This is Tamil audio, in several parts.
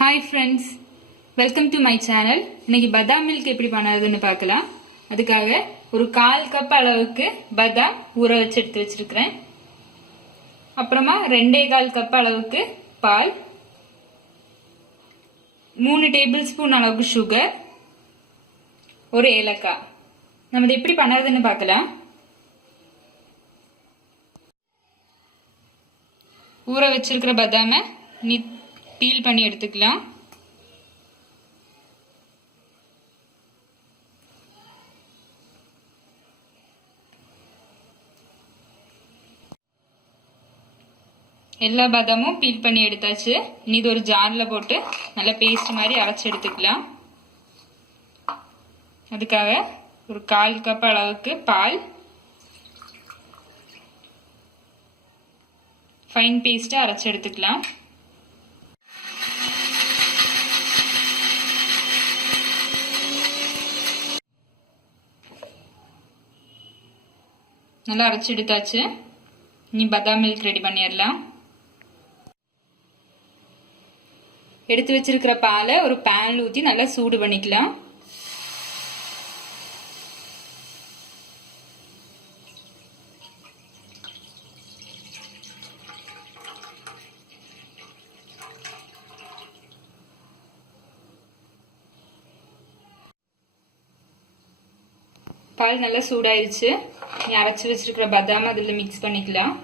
Hi friends, welcome to my channel. இன்னைக்கு பதாம் மில்க் எப்படி பண்ணுறதுன்னு பார்க்கலாம். அதுக்காக ஒரு 1/4 கப் அளவுக்கு பதாம் ஊற வச்சு எடுத்து வச்சிருக்கிறேன். அப்புறமா 2.25 கப் அளவுக்கு பால், 3 டேபிள் ஸ்பூன் அளவுக்கு சுகர், ஒரு ஏலக்காய். நம்ம இதை எப்படி பண்ணுறதுன்னு பார்க்கலாம். ஊற வச்சிருக்கிற பதாமை பீல் பண்ணி எடுத்துக்கலாம். எல்லா பாதாமும் பீல் பண்ணி எடுத்தாச்சு. இனி இது ஒரு ஜார்ல போட்டு நல்லா பேஸ்ட் மாதிரி அரைச்சு எடுத்துக்கலாம். அதுக்காக ஒரு 1/4 கப் அளவுக்கு பால், ஃபைன் பேஸ்டா அரைச்சு எடுத்துக்கலாம். நல்லா அரைச்சு எடுத்தாச்சு. இனி பதாம் மில்க் ரெடி பண்ணிடலாம். எடுத்து வச்சிருக்கிற பாலை ஒரு பேன்ல ஊற்றி நல்லா சூடு பண்ணிக்கலாம். பால் நல்லா சூடாயிருச்சு. நீ அரைச்சி வச்சிருக்கிற பதாம் அதில் மிக்ஸ் பண்ணிக்கலாம்.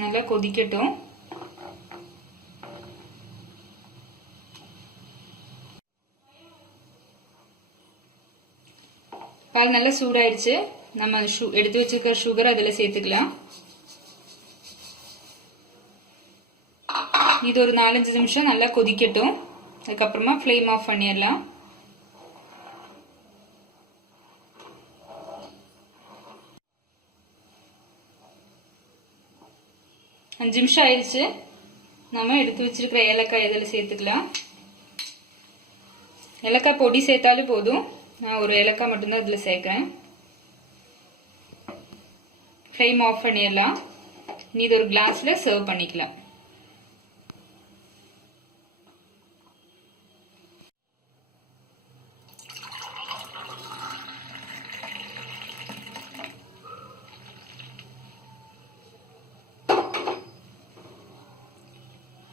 நல்லா கொதிக்கட்டும். பால் நல்லா சூடாயிருச்சு. நம்ம எடுத்து வச்சிருக்கிற சுகர் அதில் சேர்த்துக்கலாம். இது ஒரு 4-5 நிமிஷம் நல்லா கொதிக்கட்டும். அதுக்கப்புறமா ஃப்ளேம் ஆஃப் பண்ணிடலாம். அஞ்சு நிமிஷம் ஆயிடுச்சு. நம்ம எடுத்து வச்சிருக்கிற ஏலக்காய் இதில் சேர்த்துக்கலாம். ஏலக்காய் பொடி சேர்த்தாலும் போதும். நான் ஒரு ஏலக்காய் மட்டும்தான் இதில் சேர்க்கிறேன். ஃப்ளேம் ஆஃப் பண்ணிடலாம். நீ இது ஒரு கிளாஸ்ல சர்வ் பண்ணிக்கலாம்.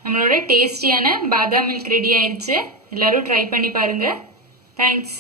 நம்மளோட டேஸ்டியான பாதாம் மில்க் ரெடி ஆயிடுச்சு. எல்லாரும் ட்ரை பண்ணி பாருங்க. தேங்க்ஸ்.